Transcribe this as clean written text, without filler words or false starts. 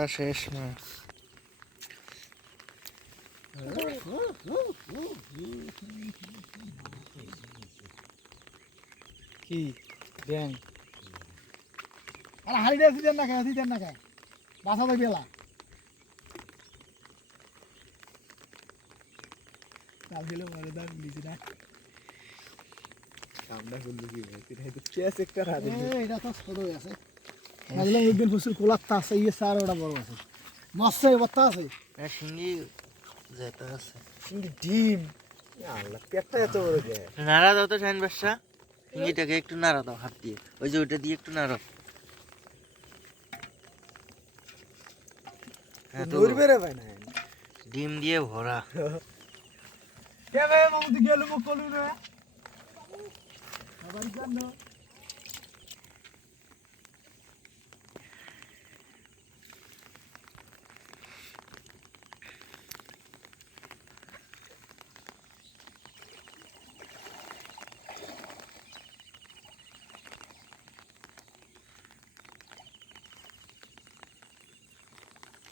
ধরা শেষ না। কি ব্যাং আরে হাড়ি দিয়ে দিতেন না কে বাসা তো গেলা কাল দিলে মরে দাম নিচে না আমরা বললি কি ভাই এটা চেস একটা রাখি এটা তো ছোট আছে আগলে একদিন ফুসুর কোলাত আছে ইয়ে সার ওটা বড় আছে মস্ত বত্তা আছে শিঙ্গি যেটা আছে সিঙ্গি ডিম আল্লাহ পেটটা এত বড় কে নাড়া দাও তো শাইন বাদশা, শিঙ্গিটাকে একটু নাড়া দাও হাত দিয়ে, ওই যে ওইটা দিয়ে একটু নাড়াও। হ্যাঁ তো দূর বেরে ভাই না ডিম দিয়ে ভরা। কে ভাই মামুদি গেল মুখ কলু না আবার জানো